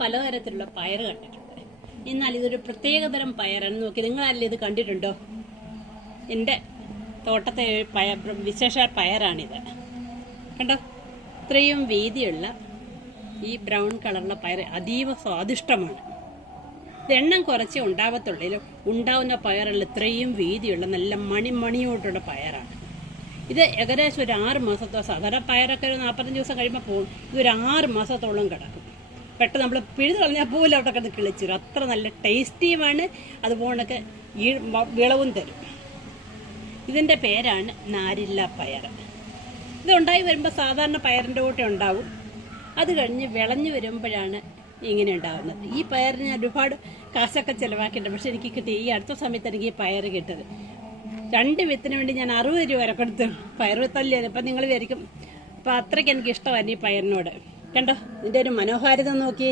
പലതരത്തിലുള്ള പയർ കണ്ടിട്ടുണ്ട്. എന്നാൽ ഇതൊരു പ്രത്യേകതരം പയറാണ്. നോക്കി, നിങ്ങളല്ലേ ഇത് കണ്ടിട്ടുണ്ടോ? എൻ്റെ തോട്ടത്തെ വിശേഷ പയറാണിത്. കണ്ടോ, ഇത്രയും വീതിയുള്ള ഈ ബ്രൗൺ കളറുള്ള പയർ അതീവ സ്വാദിഷ്ടമാണ്. ഇത് എണ്ണം കുറച്ചേ ഉണ്ടാവത്തുള്ളൂ. ഉണ്ടാവുന്ന പയറുള്ള ഇത്രയും വീതിയുള്ള നല്ല മണിയോട്ടുള്ള പയറാണ്. ഇത് ഏകദേശം ഒരു 6 മാസത്തോ, സാധാരണ പയറൊക്കെ ഒരു 45 ദിവസം കഴിയുമ്പോൾ പോകും. ഇതൊരു 6 മാസത്തോളം കിടക്കും. പെട്ടെന്ന് നമ്മൾ പിഴുത് കളഞ്ഞാൽ പോലും അവിടെ കിടന്ന് കിളിച്ചിരും. അത്ര നല്ല ടേസ്റ്റിയുമാണ്. അതുപോലൊക്കെ വിളവും തരും. ഇതിൻ്റെ പേരാണ് നാരില്ല പയർ. ഇതുണ്ടായി വരുമ്പോൾ സാധാരണ പയറിൻ്റെ കൂടെ ഉണ്ടാവും. അത് കഴിഞ്ഞ് വിളഞ്ഞു വരുമ്പോഴാണ് ഇങ്ങനെ ഉണ്ടാകുന്നത്. ഈ പയറിന് ഞാൻ ഒരുപാട് കാശൊക്കെ ചിലവാക്കിയിട്ടുണ്ട്. പക്ഷെ എനിക്ക് കിട്ടി ഈ അടുത്ത സമയത്ത് എനിക്ക് ഈ പയർ കിട്ടത്. 2 വിത്തിന് വേണ്ടി ഞാൻ 60 രൂപ വരെ കൊടുത്തു. പയർ വിത്തല്ലേ, അപ്പം നിങ്ങൾ വിചാരിക്കും. അപ്പം അത്രയ്ക്ക് എനിക്ക് ഇഷ്ടമായിരുന്നു ഈ പയറിനോട്. കണ്ടോ, ഇതിൻ്റെ ഒരു മനോഹാരിത നോക്കി.